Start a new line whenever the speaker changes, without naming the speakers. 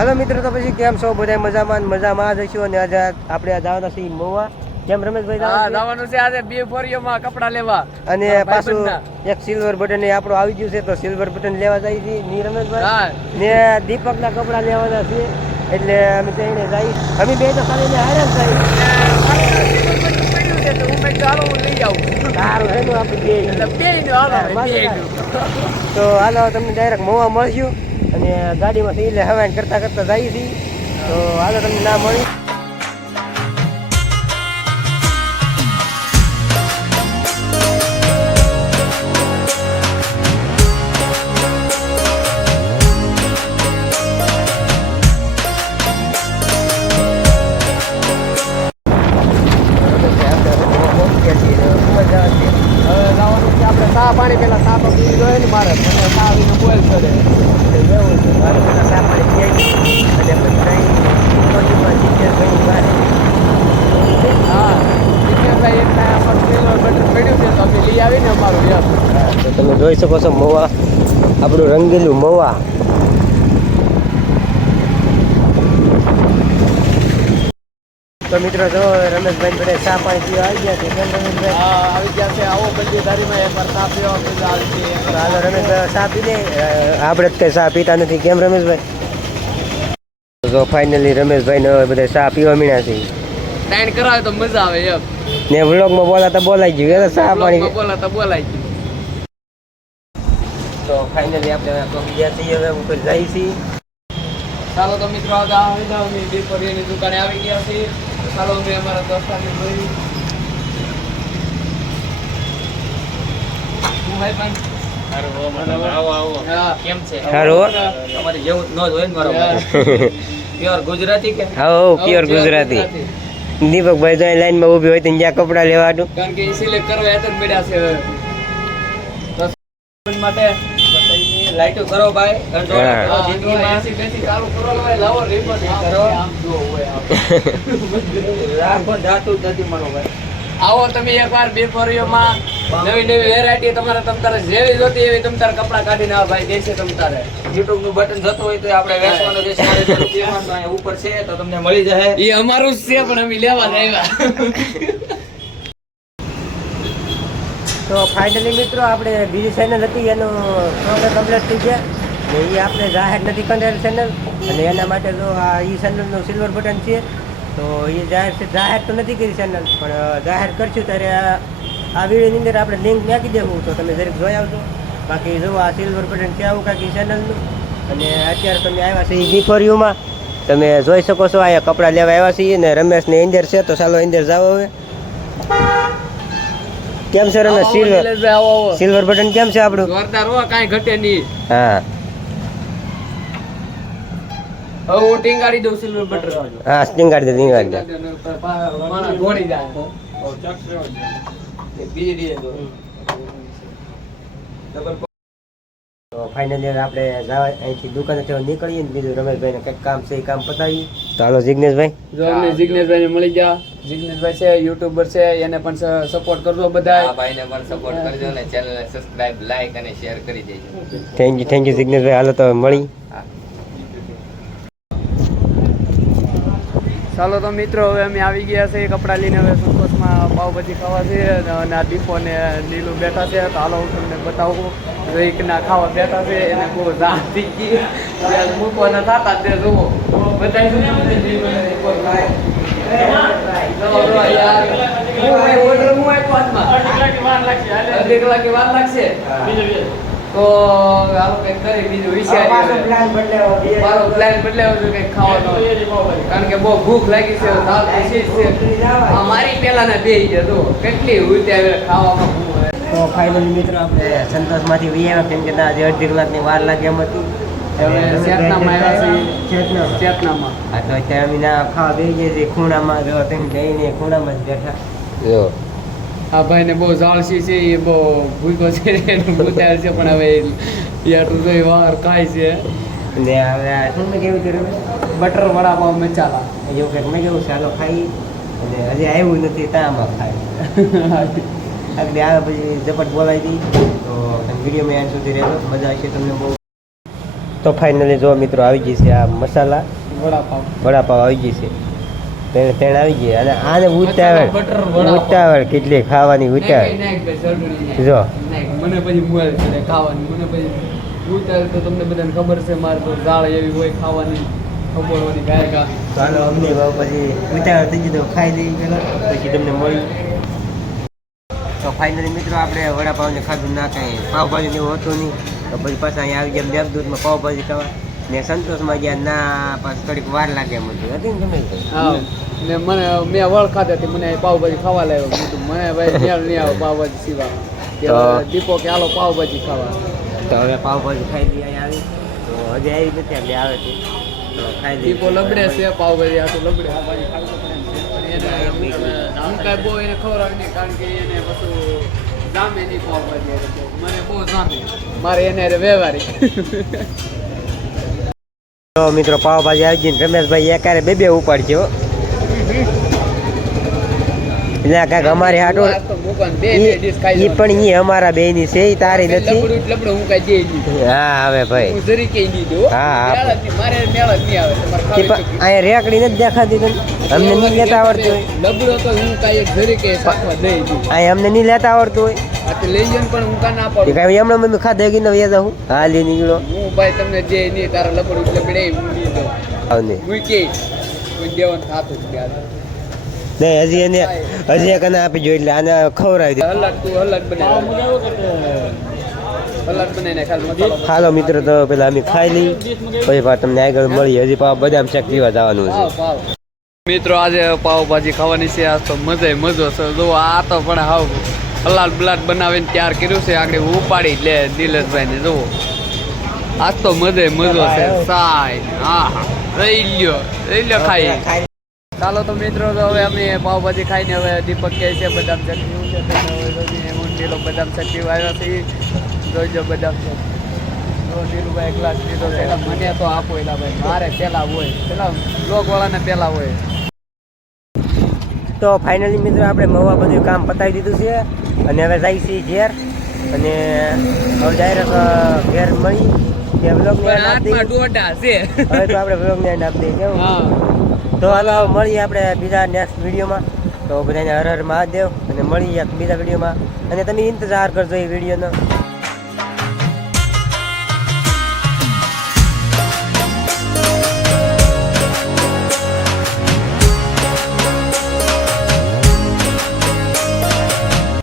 હાલો મિત્રો તો પછી કેમ છો? બધા મજામાં મજામાં જ હશો અને આજે આપણે આ જવાના છીએ મોવા. કેમ રમેશભાઈ જવાનું
છે આજે બે ફોરીઓમાં કપડાં લેવા.
અને પાછું એક સિલ્વર બટન એ આપણું આવી ગયું છે તો સિલ્વર બટન લેવા જાય છે. ની રમેશભાઈ? ને દીપકના કપડાં લેવાના છે એટલે અમે તેને જઈ અમે બે તો ખાલી હેરાન
થઈ છે તો હાલો
તમને ડાયરેક્ટ મોવા મળશું. અને ગાડીમાંથી એટલે હવાન કરતા કરતા જઈએ છીએ તો આગળ તમને ના મળી. જોઈ શકો છો મવા આપણું રંગીલું મવા. તો મિત્રો જો રમેશભાઈ જોડે ચા પાણી પીવા આવી ગયા છે કેમ રમેશભાઈ?
આવી ગયા છે. આવો બધી ધારીમાં એકવાર ચા પીવા આવી છે.
હાલો રમેશભાઈ ચા પી લે. આપણે જ કઈ ચા પીતા નથી. કેમ રમેશભાઈ? તો ફાઇનલી રમેશભાઈ ને બધા ચા પીવા મીણ્યા છે.
ટાઈન કરાવે તો મજા આવે એમ.
ને વ્લોગમાં બોલાતા બોલાઈ ગયું. એટલે ચા પાણી.
બોલાતા બોલાઈ ગયું.
તો ફાઇનલી આપણે પહોંચી ગયા છીએ હવે ઉપર જઈએ છીએ
ચાલો તો મિત્રો આગળ આવી જાઓ અમે દીપોરીની દુકાને આવી ગયા છીએ. ચાલો અમે અમારા દોસ્તાને જોઈ. હું ભાઈ પણ? હા.
કેમ છે?
સારું
અમારે જેવું જ ન જ હોય ને મારો પ્યોર ગુજરાતી કે?
હા પ્યોર ગુજરાતી. દીપકભાઈ તો લાઈનમાં ઊભી હોય તો જ્યાં કપડાં લેવાનું
કારણ કે સિલેક્ટ કરવા હેત જ છે માટે
લાઈટો કરો ભાઈ કંટ્રોલ કરો જિંદગીમાં.
એસી બેસી ચાલુ કરો હવે લાવો રિમોટ
કરો.
આમ જુઓ હોય.
રાખો જાતું જ નથી મારો ભાઈ.
આવો તમે એકવાર બે ફરીઓમાં નવી નવી વેરાયટી તમારે તમતારે જેવી જોતી એવી તમ તારે કપડા કાઢીને આવો ભાઈ દેશે તમ તારે.
યુટ્યુબનું બટન જતું હોય તો આપણે વેચવાનું જે અહીંયા ઉપર છે તો તમને મળી જશે.
એ અમારું જ છે પણ અમે લેવા જ આવ્યા.
તો ફાઇનલી મિત્રો આપણે બીજી ચેનલ હતી, એનું પ્રોગ્રામ કમ્પ્લીટ થઈ ગયા. ને એ આપણે જાહેર નથી કરેલ ચેનલ અને એના માટે તો આ એ ચેનલનું સિલ્વર બટન છે. તો એ જાહેર છે, જાહેર તો નથી કરી ચેનલ પણ જાહેર કરશું ત્યારે આ આ વિડીયોની અંદર આપણે લિંક નાખી દેવું. તો તમે જરીક જોઈ આવજો. બાકી જો આ સિલ્વર બટન છે આવું કાંઈક ચેનલનું અને અત્યારે તમે આવ્યા છે એ યુમાં તમે જોઈ શકો છો, અહીંયા કપડાં લેવા આવ્યા છીએ ને રમેશને અંદર છે, તો ચાલો અંદર જાઓ હવે. કેમ છે રમેશ?
આવો,
સિલ્વર. સિલ્વર બટન કેમ છે આપણું?
જોરદાર હો કાંઈ ઘટે નહીં.
હા.
હવે હું ટીંગાડી દઉં સિલ્વર બટન
હા ટીંગાડી દે ટીંગાડી દે.
માણસ દોડી જાય.
બીજી ડીએ ડબલ
તો ફાઇનલી આપણે અહીંથી દુકાને થયો નીકળીએ ને બીજું રમેશભાઈને કંઈક કામ છે એ કામ પતાવી તો હાલો જિગ્નેશભાઈ.
જો અમને મળી ગયા. જિગ્નેશભાઈ છે યુટ્યુબર છે એને પણ સપોર્ટ કરજો બધા
ભાઈ ને પણ સપોર્ટ કરજો ને ચેનલને સબસ્ક્રાઇબ લાઈક અને શેર કરી દેજો.
થેન્ક યુ થેન્ક યુ જિગ્નેશભાઈ. હાલો તો મળી.
ચાલો તો મિત્રો હવે અમે આવી ગયા છે કપડાં લઈને. હવે સંતોષમાં પાવભાજી ખાવા છે અને આ દીપો ને નીલું બેઠા છે. તો હાલો હું તમને બતાવું. ના ખાવા બેઠા છે એને બહુ જાણ થઈ ગઈ. ત્યારે મૂકવાના થતા તે જુઓ બધા કંઈક કરી બીજું મારો પ્લાન બદલાયો છે કંઈક ખાવાનો. કારણ કે બહુ ભૂખ લાગી છે મારી પેલા ને બે ગયા તો કેટલી ઉલટી આવે ખાવામાં ભૂખ. આવે.
તો ફાઇનલી મિત્રો આપણે સંતોષમાંથી વી આવ્યા કેમ કે ના હજી અડધી કલાકની વાર લાગી એમ હતી.
હવે ચેતનામાં આવ્યા છીએ.
ચેતનામાં.
ચેતનામાં
હા તો અત્યારે અમે ના ખાવા બેસી ગયા છીએ ખૂણામાં જો તેમ જઈને ખૂણામાં જ બેઠા.
આ ભાઈને બહુ જાળસી છે એ બહુ ભૂખો છે એનું બતાવે છે પણ હવે વાર ખાય છે.
ને હવે શું મેં કેવું કર્યું
બટર વડાપાવ મસાલા.
એવું કંઈક મેં કેવું ચાલો ખાઈ. અને હજી આવ્યું નથી તામાં ખાય આગળ આવે પછી ઝપટ બોલાવી દઈ તો વીડિયો મેં એન્ડ સુધી રહેજો. મજા આવશે તમને બહુ. તો ફાઇનલી જો મિત્રો આવી ગઈ છે આ મસાલા.
વડાપાવ.
વડાપાવ આવી ગઈ છે. તેને તેને આવી ગઈ. અને આને ઉતાવળ. ઉતાવળ કેટલી ખાવાની ઉતાવળ. જો.
મને પછી મુવાલ છે ખાવાની. મને પછી ઉતાવળ તો તમને બધાને ખબર છે મારે તો દાળ એવી હોય ખાવાની ખબરવાની ગાય ગા
ચાલો અમને બાપ પછી ઉતાવળ થઈ તો ખાઈ લઈ પેલા પછી તમને મળી. તો ફાઇનલી મિત્રો આપણે વડાપાવને ખાધું ના કાંઈ પાવભાજી જેવું હતું નહીં. તો પછી પાછા અહીંયા આવી ગયા મેઘદૂતમાં પાવભાજી ખાવા. ને સંતોષમાં ગયા ના પાછું થોડીક વાર લાગે એમ હતું. હતી ને તમે?
ને મને મેં વળ ખાધી હતી મને પાવભાજી ખાવા લાવ્યો મને ભાઈ મેળ નહીં આવે પાવભાજી સિવા કે દીપો કે હાલો પાવભાજી ખાવા.
તો હવે પાવભાજી ખાઈ લઈ આવી. તો હજી આવી નથી એટલે આવે છે. તો ખાઈ
દીપો લબડે છે પાવભાજી આ તો લબડે. પાવભાજી ખાવી એને હું કાંઈ બહુ એને ખવડાવી નહીં કારણ કે એને પછી જામે નહીં પાવભાજી મને બહુ જામે. મારે એને હારે
તો મિત્રો પાવભાજી આવી ગઈ ને રમેશભાઈ એકારે બે બે ઉપાડજો આ કાંઈક અમારી હાટો ઈ પણ ઈ અમારા બે ની છે તારી નથી?
લબડું હું કાંઈ દે
હા હવે ભાઈ.
હું જરી કે
હા.
મારે મેળ જ આવે તમારે
ઈ પણ અહીંયા રેકડી નથી દેખાતી તને? અમને નહીં લેતા આવડતું હોય.
લબડો તો હું કાંઈ જરી કે દઈ
અહીંયા અમને નહીં લેતા આવડતું હોય.
લઈ જઈને પણ હું કાં ના પાડું.
કાંઈ એમણે મમ્મી ખાધે ગઈ ને વ્યાજા હું? હાલી નીકળો.
હું ભાઈ તમને જે નહીં તારા લબડું લબડે હું નહીં
આવને.
હું કે કોઈ દેવાનું થતું જ ત્યાં
નહીં હજી એને હજી એક આપી જો એટલે આને ખવડાવી દે.
અલગ તું અલગ બનાવી
હાલો મિત્રો તો પેલા અમે ખાઈ લઈ. પછી પા તમને આગળ મળી હજી પાછા બદામ શેક પીવા જવાનું છે.
પાવ પાવ. મિત્રો આજે પાવભાજી ખાવાની છે. આજ તો મજા મજો છે. જો આ તો પણ હાવ હલાદ બલાદ બનાવીને તૈયાર કર્યું છે. આગળ ઉપાડી લે દિલેશભાઈ ને જુઓ. આજ તો મજે મજો છે. સાય હા રહી લ્યો રહી લ્યો ખાઈ. ચાલો તો મિત્રો તો હવે અમે પાવભાજી ખાઈને હવે દીપક કહે છે બદામ ચટણી છે હવે જોઈને હું નીલો બદામ ચટણી આવ્યા છે જોઈજો બદામ ચટણી. તો નીલુભાઈ ગ્લાસ લીધો છે મને તો આપો એલા ભાઈ મારે પેલા હોય પેલા લોકવાળાને પેલા હોય.
તો ફાઇનલી મિત્રો આપણે મવા બધું કામ પતાવી દીધું છે અને હવે જાય છે ઘેર અને હવે ડાયરેક્ટ ઘેર મળી કે
પણ
આપી દઈએ. હવે તો આપણે બ્લોગને ને આપી દઈએ કેવું? તો હાલો, મળીએ આપણે બીજા નેક્સ્ટ વિડીયોમાં. તો બધાને હર હર મહાદેવ, અને મળીએ બીજા વિડીયોમાં. અને તમે ઇંતજાર કરજો એ વિડીયોનો.